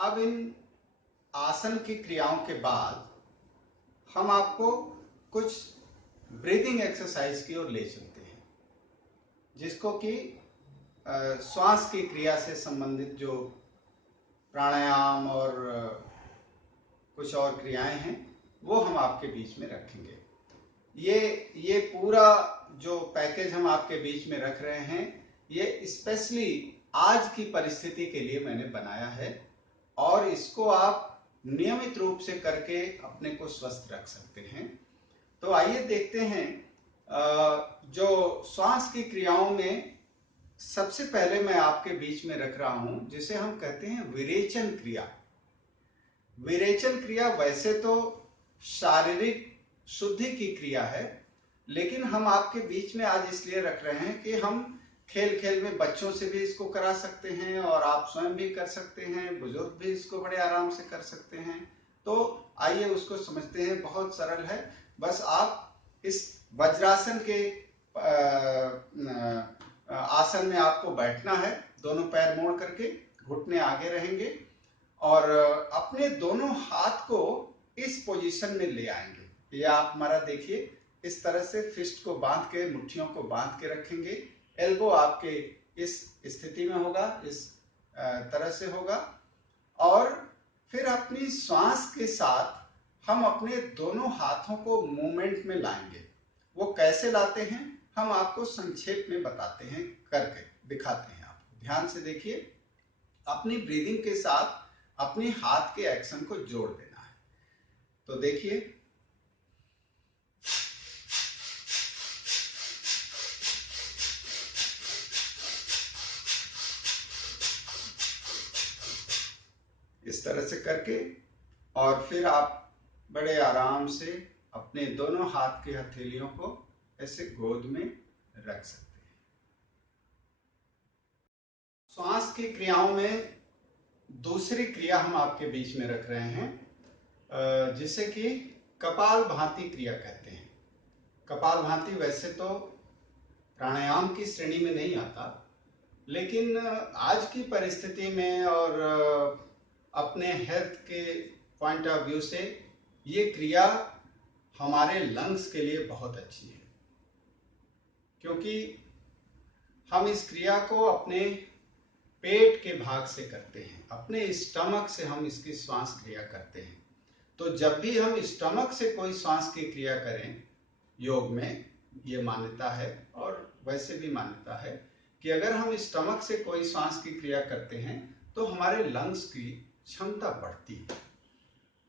अब इन आसन की क्रियाओं के बाद हम आपको कुछ ब्रीदिंग एक्सरसाइज की ओर ले चलते हैं, जिसको कि श्वास की क्रिया से संबंधित जो प्राणायाम और कुछ और क्रियाएं हैं वो हम आपके बीच में रखेंगे। ये पूरा जो पैकेज हम आपके बीच में रख रहे हैं ये स्पेशली आज की परिस्थिति के लिए मैंने बनाया है और इसको आप नियमित रूप से करके अपने को स्वस्थ रख सकते हैं। तो आइए देखते हैं जो श्वास की क्रियाओं में सबसे पहले मैं आपके बीच में रख रहा हूं जिसे हम कहते हैं विरेचन क्रिया। विरेचन क्रिया वैसे तो शारीरिक शुद्धि की क्रिया है, लेकिन हम आपके बीच में आज इसलिए रख रहे हैं कि हम खेल खेल में बच्चों से भी इसको करा सकते हैं और आप स्वयं भी कर सकते हैं, बुजुर्ग भी इसको बड़े आराम से कर सकते हैं। तो आइए उसको समझते हैं। बहुत सरल है, बस आप इस वज्रासन के आसन में आपको बैठना है, दोनों पैर मोड़ करके, घुटने आगे रहेंगे और अपने दोनों हाथ को इस पोजीशन में ले आएंगे। ये आप हमारा देखिए, इस तरह से फिस्ट को बांध के, मुट्ठियों को बांध के रखेंगे। एल्बो आपके इस स्थिति में होगा, इस तरह से होगा और फिर अपनी श्वास के साथ हम अपने दोनों हाथों को मूवमेंट में लाएंगे। वो कैसे लाते हैं हम आपको संक्षेप में बताते हैं, करके दिखाते हैं। आपको ध्यान से देखिए, अपनी ब्रीदिंग के साथ अपने हाथ के एक्शन को जोड़ देना है। तो देखिए, इस तरह से करके और फिर आप बड़े आराम से अपने दोनों हाथ की हथेलियों को ऐसे गोद में रख सकते हैं। श्वास की क्रियाओं में दूसरी क्रिया हम आपके बीच में रख रहे हैं जिसे कि कपालभाति क्रिया कहते हैं। कपालभाति वैसे तो प्राणायाम की श्रेणी में नहीं आता, लेकिन आज की परिस्थिति में और अपने हेल्थ के पॉइंट ऑफ व्यू से ये क्रिया हमारे लंग्स के लिए बहुत अच्छी है, क्योंकि हम इस क्रिया को अपने पेट के भाग से करते हैं, अपने स्टमक से हम इसकी श्वास क्रिया करते हैं। तो जब भी हम स्टमक से कोई श्वास की क्रिया करें, योग में ये मान्यता है और वैसे भी मान्यता है कि अगर हम स्टमक से कोई श्वास की क्रिया करते हैं तो हमारे लंग्स की क्षमता बढ़ती है।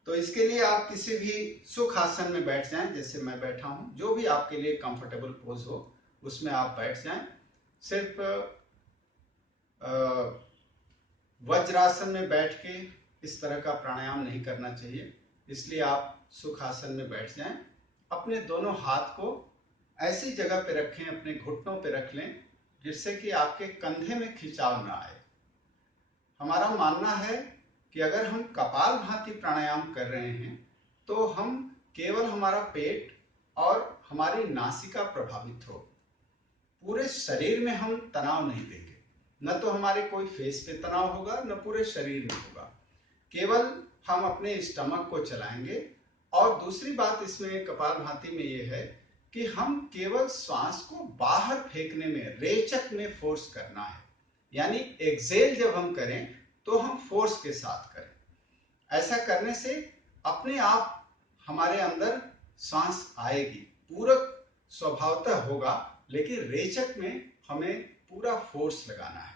तो इसके लिए आप किसी भी सुख आसन में बैठ जाएं, जैसे मैं बैठा हूं, जो भी आपके लिए कंफर्टेबल पोज हो उसमें आप बैठ जाएं। सिर्फ वज्रासन में बैठ के इस तरह का प्राणायाम नहीं करना चाहिए, इसलिए आप सुख आसन में बैठ जाएं। अपने दोनों हाथ को ऐसी जगह पे रखें, अपने घुटनों पे रख लें जिससे कि आपके कंधे में खिंचाव ना आए। हमारा मानना है कि अगर हम कपालभाति प्राणायाम कर रहे हैं तो हम केवल हमारा पेट और हमारी नासिका प्रभावित हो, पूरे शरीर में हम तनाव नहीं देंगे। न तो हमारे कोई फेस पे तनाव होगा, न पूरे शरीर में होगा, केवल हम अपने स्टमक को चलाएंगे। और दूसरी बात इसमें कपालभाति में ये है कि हम केवल श्वास को बाहर फेंकने में, रेचक में फोर्स करना है, यानी एक्सेल जब हम करें तो हम फोर्स के साथ करें। ऐसा करने से अपने आप हमारे अंदर सांस आएगी, पूरक स्वभावतः होगा, लेकिन रेचक में हमें पूरा फोर्स लगाना है।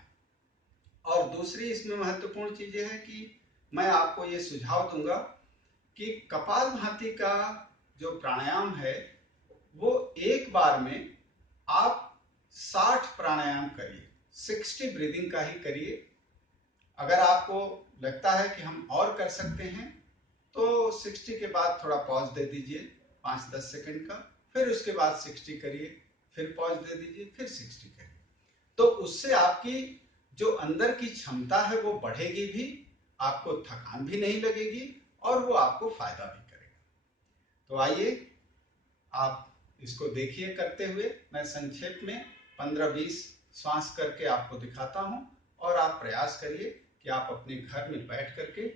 और दूसरी इसमें महत्वपूर्ण चीज है कि मैं आपको ये सुझाव दूंगा कि कपालभाति का जो प्राणायाम है वो एक बार में आप 60 प्राणायाम करिए, 60 ब्रीदिंग का ही करिए। अगर आपको लगता है कि हम और कर सकते हैं तो 60 के बाद थोड़ा पॉज दे दीजिए, 5-10 सेकंड का, फिर उसके बाद 60 करिए, फिर पॉज दे दीजिए, फिर 60 करिए। तो उससे आपकी जो अंदर की क्षमता है वो बढ़ेगी भी, आपको थकान भी नहीं लगेगी और वो आपको फायदा भी करेगा। तो आइए आप इसको देखिए करते हुए। मैं संक्षेप में 15-20 श्वास करके आपको दिखाता हूं और आप प्रयास करिए कि आप अपने घर में बैठ करके,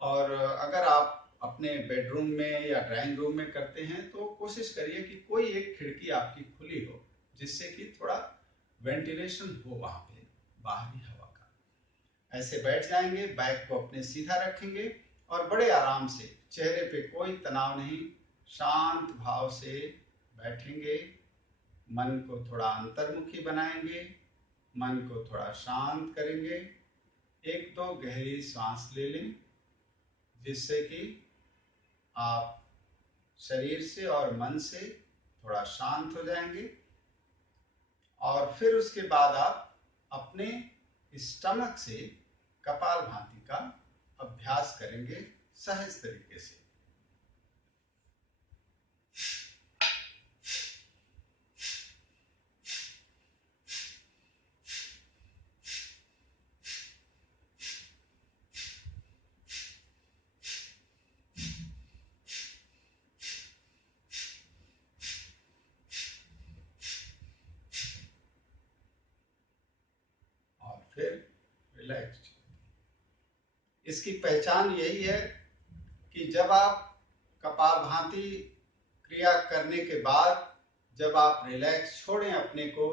और अगर आप अपने बेडरूम में या ड्राइंग रूम में करते हैं तो कोशिश करिए कि कोई एक खिड़की आपकी खुली हो, जिससे कि थोड़ा वेंटिलेशन हो वहां पे बाहरी हवा का। ऐसे बैठ जाएंगे, बैक को अपने सीधा रखेंगे और बड़े आराम से, चेहरे पे कोई तनाव नहीं, शांत भाव से बैठेंगे। मन को थोड़ा अंतर्मुखी बनाएंगे, मन को थोड़ा शांत करेंगे। एक दो गहरी सांस ले लें, जिससे कि आप शरीर से और मन से थोड़ा शांत हो जाएंगे। और फिर उसके बाद आप अपने स्टमक से कपालभाति का अभ्यास करेंगे सहज तरीके से। और फिर रिलैक्स। इसकी पहचान यही है कि जब आप कपालभाति क्रिया करने के बाद जब आप रिलैक्स छोड़ें अपने को,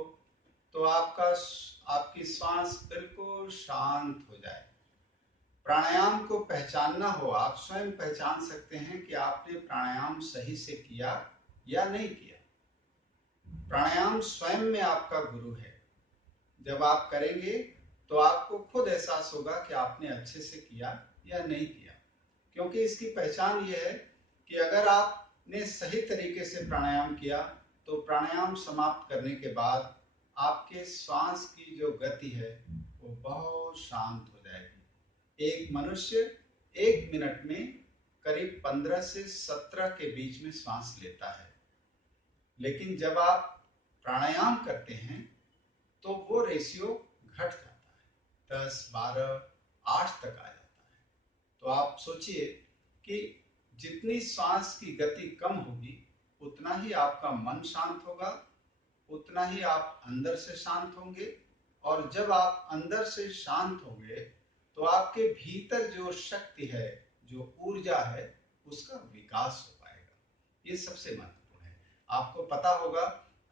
तो आपकी सांस बिल्कुल शांत हो जाए। प्राणायाम को पहचानना हो, आप स्वयं पहचान सकते हैं कि आपने प्राणायाम सही से किया या नहीं किया। प्राणायाम स्वयं में आपका गुरु है। जब आप करेंगे तो आपको खुद एहसास होगा कि आपने अच्छे से किया या नहीं किया, क्योंकि इसकी पहचान ये है कि अगर आपने सही तरीके से प्राणायाम किया तो प्राणायाम समाप्त करने के बाद आपके श्वास की जो गति है वो बहुत शांत हो जाएगी। एक मनुष्य 1 मिनट में करीब 15 से 17 के बीच में श्वास लेता है, लेकिन जब आप प्राणायाम करते हैं तो वो रेशियो घट जाता है, 10, 12, 8 तक आ जाता है। तो आप सोचिए कि जितनी श्वास की गति कम होगी उतना ही आपका मन शांत होगा, उतना ही आप अंदर से शांत होंगे। और जब आप अंदर से शांत होंगे तो आपके भीतर जो शक्ति है, जो ऊर्जा है, उसका विकास हो पाएगा। ये सबसे महत्वपूर्ण है। आपको पता होगा,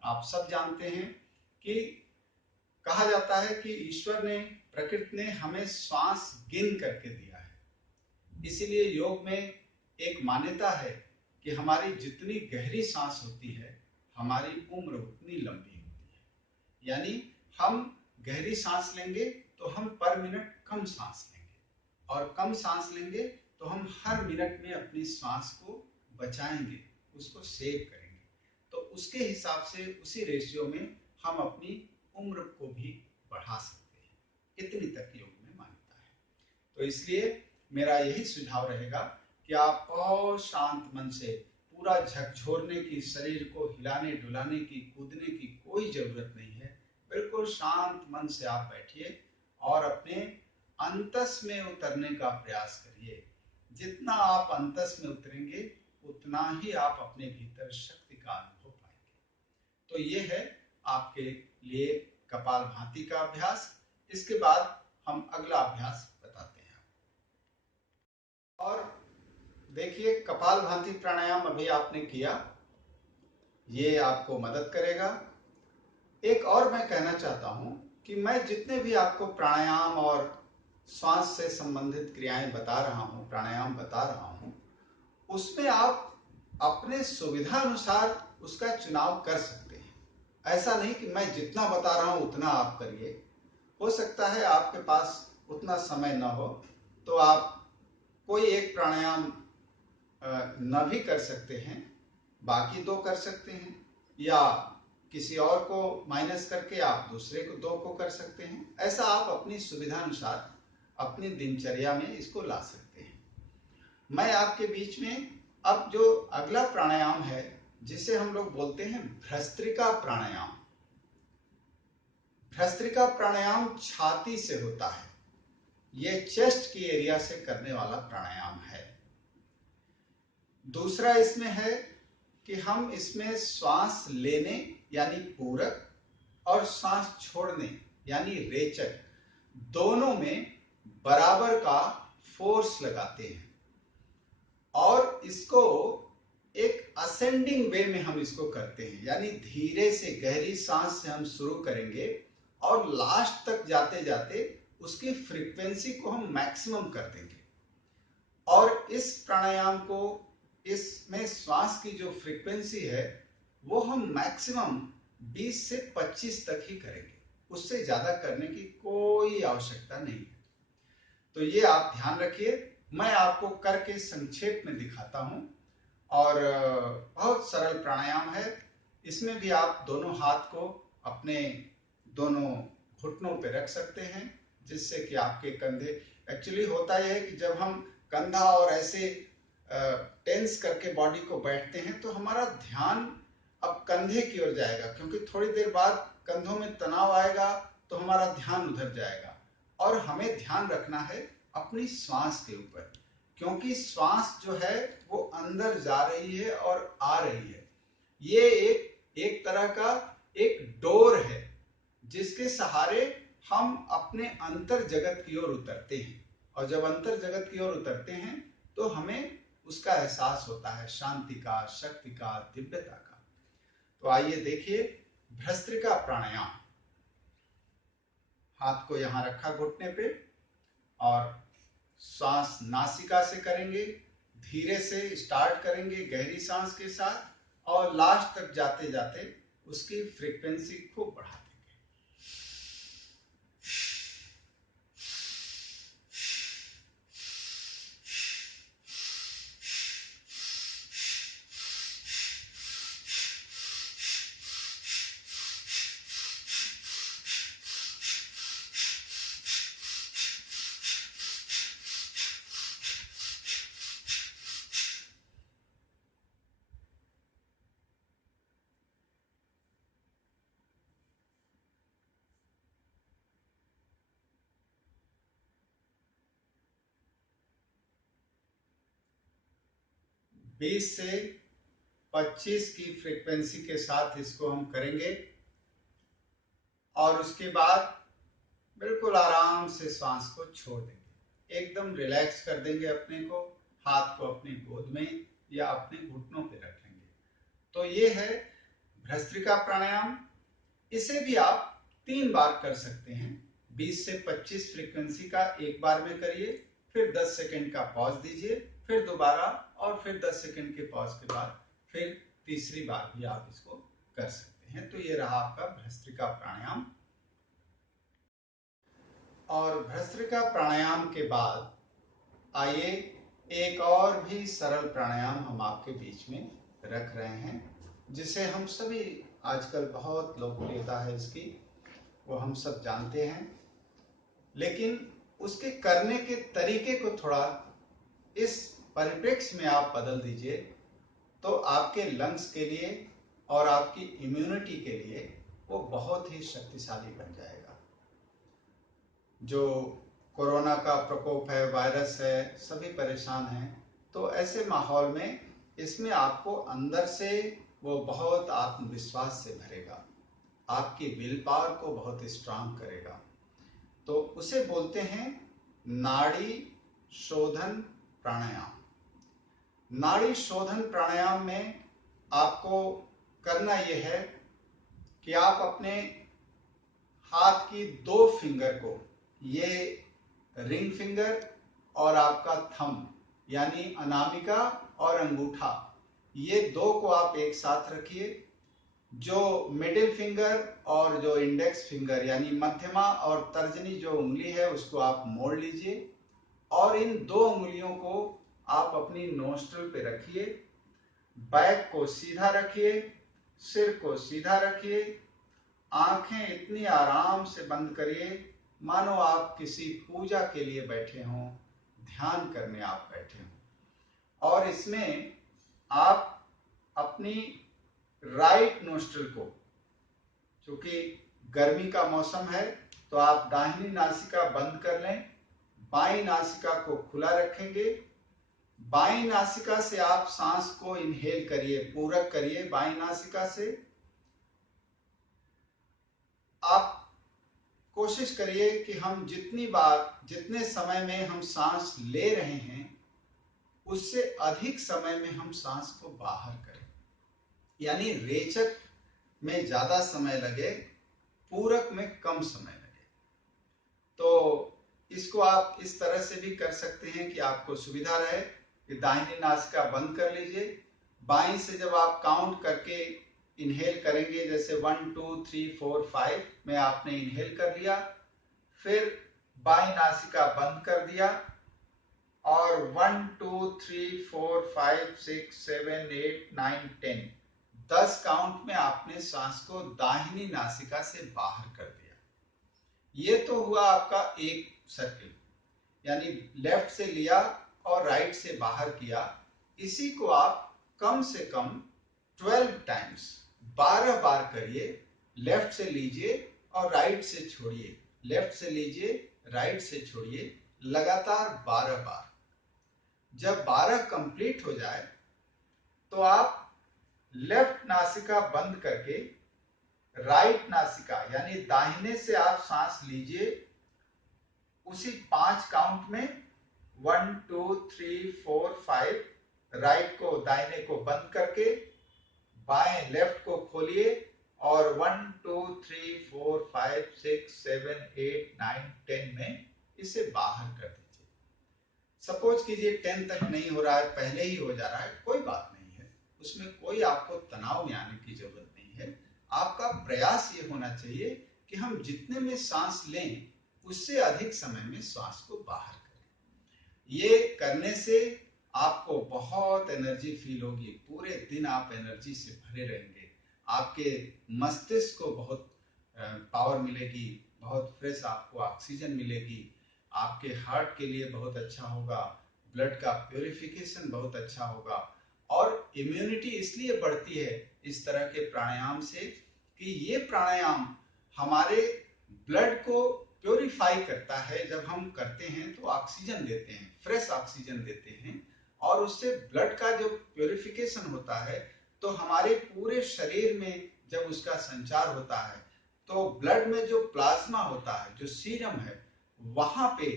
आप सब जानते हैं कि कहा जाता है कि ईश्वर ने, प्रकृति ने हमें श्वास गिन करके दिया है। इसीलिए योग में एक मान्यता है कि हमारी जितनी गहरी सांस होती है, हमारी उम्र उतनी लंबी होती है। यानी हम गहरी सांस लेंगे तो हम पर मिनट कम सांस लेंगे, और कम सांस लेंगे तो हम हर मिनट में अपनी सांस को बचाएंगे, उसको सेव करेंगे। तो उसके हिसाब से, उसी रेशियो में हम अपनी उम्र को भी बढ़ा सकते हैं। इतनी तक योग में मान्यता है। तो इसलिए मेरा यही सुझाव रहेगा कि आप बहुत शांत मन से, पूरा झकझोरने की, शरीर को हिलाने डुलाने की, कूदने की कोई जरूरत नहीं है। बिल्कुल शांत मन से आप बैठिए और अपने अंतस में उतरने का प्रयास करिए। जितना आप अंतस में उतरेंगे उतना ही आप अपने भीतर शक्ति का अनुभव पाएंगे। तो ये है आपके लिए कपालभाति का अभ्यास। इसके बाद हम अगला अभ्यास बताते हैं। और देखिए, कपालभाति प्राणायाम अभी आपने किया, ये आपको मदद करेगा। एक और मैं कहना चाहता हूं कि मैं जितने भी आपको प्राणायाम और श्वास से संबंधित क्रियाएं बता रहा हूं, प्राणायाम बता रहा हूं, उसमें आप अपने सुविधा अनुसार उसका चुनाव कर सकते हैं। ऐसा नहीं कि मैं जितना बता रहा हूं उतना आप करिए। हो सकता है आपके पास उतना समय न हो, तो आप कोई एक प्राणायाम न भी कर सकते हैं, बाकी 2 कर सकते हैं, या किसी और को माइनस करके आप दूसरे को 2 को कर सकते हैं। ऐसा आप अपनी सुविधा अनुसार अपनी दिनचर्या में इसको ला सकते हैं। मैं आपके बीच में अब जो अगला प्राणायाम है, जिसे हम लोग बोलते हैं भ्रस्त्रिका प्राणायाम। भ्रस्त्रिका प्राणायाम छाती से होता है। यह चेस्ट की एरिया से करने वाला प्राणायाम है। दूसरा इसमें है कि हम इसमें श्वास लेने यानी पूरक और श्वास छोड़ने यानी रेचक, दोनों में बराबर का फोर्स लगाते हैं और इसको एक असेंडिंग वे में हम इसको करते हैं, यानी धीरे से गहरी सांस से हम शुरू करेंगे और लास्ट तक जाते जाते उसकी फ्रीक्वेंसी को हम मैक्सिमम कर देंगे। और इस प्राणायाम को, इसमें श्वास की जो फ्रीक्वेंसी है वो हम मैक्सिमम 20 से 25 तक ही करेंगे, उससे ज्यादा करने की कोई आवश्यकता नहीं है। तो ये आप ध्यान रखिए। मैं आपको करके संक्षेप में दिखाता हूं और बहुत सरल प्राणायाम है। इसमें भी आप दोनों हाथ को अपने दोनों घुटनों पे रख सकते हैं, जिससे कि आपके कंधे, एक्चुअली होता यह है कि जब हम कंधा और ऐसे टेंस करके बॉडी को बैठते हैं तो हमारा ध्यान अब कंधे की ओर जाएगा, क्योंकि थोड़ी देर बाद कंधों में तनाव आएगा तो हमारा ध्यान उधर जाएगा। और हमें ध्यान रखना है अपनी श्वास के ऊपर, क्योंकि श्वास जो है वो अंदर जा रही है और आ रही है। ये एक तरह का एक डोर है जिसके सहारे हम अपने अंतर जगत की ओर उतरते हैं, और जब अंतर जगत की ओर उतरते हैं तो हमें उसका एहसास होता है, शांति का, शक्ति का, दिव्यता का। तो आइए देखिए भस्त्रिका प्राणायाम। हाथ को यहां रखा घुटने पे और सांस नासिका से करेंगे, धीरे से स्टार्ट करेंगे गहरी सांस के साथ और लास्ट तक जाते जाते उसकी फ्रीक्वेंसी खूब बढ़ा देंगे। बीस से 25 की फ्रीक्वेंसी के साथ इसको हम करेंगे और उसके बाद बिल्कुल आराम से सांस को छोड़ देंगे, एकदम रिलैक्स कर देंगे अपने को, हाथ को अपनी गोद में या अपने घुटनों पे रखेंगे। तो ये है भस्त्रिका प्राणायाम। इसे भी आप 3 बार कर सकते हैं। 20 से 25 फ्रीक्वेंसी का एक बार में करिए, फिर 10 सेकंड का पॉज दीजिए, फिर दोबारा और फिर 10 सेकंड के पॉज के बाद फिर तीसरी बार भी आप इसको कर सकते हैं। तो ये रहा आपका भस्त्रिका प्राणायाम। और भस्त्रिका प्राणायाम के बाद आइए एक और भी सरल प्राणायाम हम आपके बीच में रख रहे हैं, जिसे हम सभी आजकल बहुत लोकप्रियता है इसकी, वो हम सब जानते हैं, लेकिन उसके करने के तरीके को थोड़ा इस परिप्रेक्ष्य में आप बदल दीजिए तो आपके लंग्स के लिए और आपकी इम्यूनिटी के लिए वो बहुत ही शक्तिशाली बन जाएगा। जो कोरोना का प्रकोप है, वायरस है, सभी परेशान हैं, तो ऐसे माहौल में इसमें आपको अंदर से वो बहुत आत्मविश्वास से भरेगा, आपकी विल पावर को बहुत स्ट्रांग करेगा। तो उसे बोलते हैं नाड़ी शोधन प्राणायाम। नाड़ी शोधन प्राणायाम में आपको करना यह है कि आप अपने हाथ की 2 फिंगर को, ये रिंग फिंगर और आपका थंब यानी अनामिका और अंगूठा, ये 2 को आप एक साथ रखिए। जो मिडिल फिंगर और जो इंडेक्स फिंगर यानी मध्यमा और तर्जनी जो उंगली है उसको आप मोड़ लीजिए और इन 2 उंगलियों को आप अपनी नोस्ट्रल पे रखिए। बैक को सीधा रखिए, सिर को सीधा रखिए, आंखें इतनी आराम से बंद करिए मानो आप किसी पूजा के लिए बैठे हों, ध्यान करने आप बैठे हों। और इसमें आप अपनी राइट नोस्ट्रल को, चूंकि गर्मी का मौसम है तो आप दाहिनी नासिका बंद कर लें, बाईं नासिका को खुला रखेंगे। बाईं नासिका से आप सांस को इनहेल करिए, पूरक करिए बाईं नासिका से। आप कोशिश करिए कि हम जितनी बार जितने समय में हम सांस ले रहे हैं उससे अधिक समय में हम सांस को बाहर करें, यानी रेचक में ज्यादा समय लगे, पूरक में कम समय लगे। तो इसको आप इस तरह से भी कर सकते हैं कि आपको सुविधा रहे कि दाहिनी नासिका बंद कर लीजिए, बाईं से जब आप काउंट करके इनहेल करेंगे, जैसे 1 2 3 4 5 में आपने इनहेल कर लिया, फिर बाईं नासिका बंद कर दिया और 1 2 3 4 5 6 7 8 9 10 10 काउंट में आपने सांस को दाहिनी नासिका से बाहर कर दिया। ये तो हुआ आपका एक सर्किल, यानी लेफ्ट से लिया और राइट से बाहर किया। इसी को आप कम से कम 12 टाइम्स 12 बार करिए। लेफ्ट से लीजिए और राइट से छोड़िए, लेफ्ट से लीजिए राइट से छोड़िए, लगातार 12 बार। जब 12 कंप्लीट हो जाए तो आप लेफ्ट नासिका बंद करके राइट नासिका यानी दाहिने से आप सांस लीजिए। उसी 5 काउंट में 1 2 3 4 5 राइट को दाहिने को बंद करके बाएं लेफ्ट को खोलिए और 1 2 3 4 5 6 7 8 9 10 में इसे बाहर कर दीजिए। सपोज कीजिए 10 तक नहीं हो रहा है, पहले ही हो जा रहा है, कोई बात नहीं है, उसमें कोई आपको तनाव में आने की जरूरत नहीं है। आपका प्रयास ये होना चाहिए कि हम जितने में सांस लें उससे अधिक समय में सांस को बाहर करें। ये करने से आपको बहुत एनर्जी फील होगी, पूरे दिन आप एनर्जी से भरे रहेंगे, आपके मस्तिष्क को बहुत पावर मिलेगी, बहुत फ्रेश आपको ऑक्सीजन मिलेगी, आपके हार्ट के लिए बहुत अच्छा होगा, ब्लड का प्योरिफिकेशन बहुत अच्छा होगा और इम्यूनिटी इसलिए बढ़ती है इस तरह के प्राणायाम से कि ये प्राणायाम हमारे ब्लड को प्योरीफाई करता है। जब हम करते हैं तो ऑक्सीजन देते हैं, फ्रेश ऑक्सीजन देते हैं और उससे ब्लड का जो प्योरिफिकेशन होता है तो हमारे पूरे शरीर में जब उसका संचार होता है तो ब्लड में जो प्लाज्मा होता है, जो सीरम है, वहां पे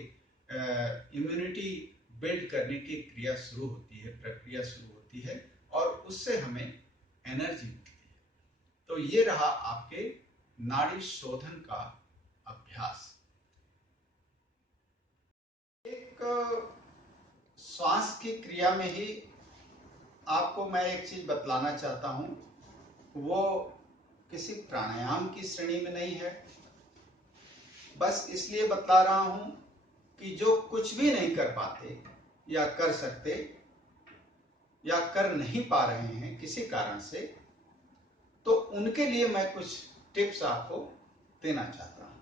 इम्यूनिटी बिल्ड करने की क्रिया शुरू होती है, प्रक्रिया शुरू होती है और उससे हमें एनर्जी मिलती है। तो ये रहा आपके नाड़ी शोधन का अभ्यास। एक श्वास की क्रिया में ही आपको मैं एक चीज बतलाना चाहता हूं, वो किसी प्राणायाम की श्रेणी में नहीं है, बस इसलिए बतला रहा हूं कि जो कुछ भी नहीं कर पाते या कर सकते या कर नहीं पा रहे हैं किसी कारण से, तो उनके लिए मैं कुछ टिप्स आपको देना चाहता हूं।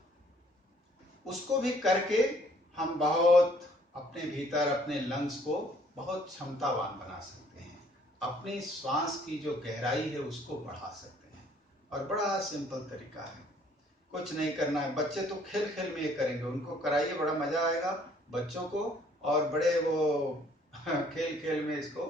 उसको भी करके हम बहुत अपने भीतर अपने लंग्स को बहुत क्षमतावान बना सकते हैं, अपनी श्वास की जो गहराई है उसको बढ़ा सकते हैं। और बड़ा सिंपल तरीका है, कुछ नहीं करना है। बच्चे तो खेल खेल में ये करेंगे, उनको कराइए, बड़ा मजा आएगा बच्चों को, और बड़े वो खेल खेल में इसको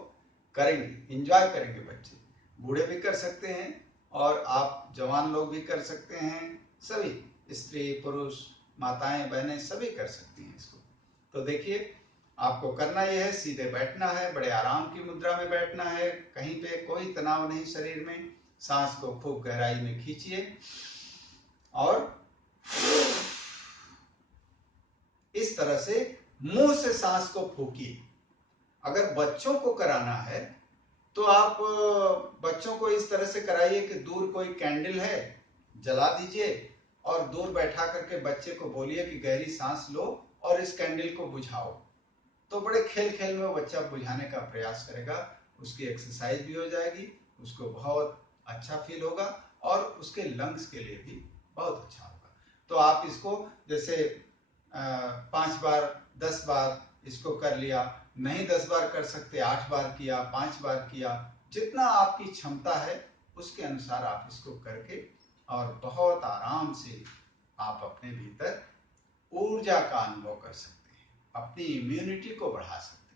करेंगे, एंजॉय करेंगे बच्चे। बूढ़े भी कर सकते हैं और आप जवान लोग भी कर सकते हैं, सभी स्त्री पुरुष माताएं बहनें सभी कर सकती हैं इसको। तो देखिए, आपको करना यह है, सीधे बैठना है, बड़े आराम की मुद्रा में बैठना है, कहीं पे कोई तनाव नहीं शरीर में। सांस को खूब गहराई में खींचिए और इस तरह से मुंह से सांस को फूकिए। अगर बच्चों को कराना है तो आप बच्चों को इस तरह से कराइए कि दूर कोई कैंडल है, जला दीजिए और दूर बैठा करके बच्चे को बोलिए कि गहरी सांस लो और इस कैंडल को बुझाओ। तो बड़े खेल खेल में वो बच्चा बुझाने का प्रयास करेगा, उसकी एक्सरसाइज भी हो जाएगी, उसको बहुत अच्छा फील होगा और उसके लंग्स के लिए भी बहुत अच्छा होगा। तो आप इसको जैसे 5 बार 10 बार इसको कर लिया, नहीं 10 बार कर सकते 8 बार किया, 5 बार किया, जितना आपकी क्षमता है उसके अनुसार आप इसको करके और बहुत आराम से आप अपने भीतर ऊर्जा का अनुभव कर सकते हैं, अपनी इम्यूनिटी को बढ़ा सकते हैं।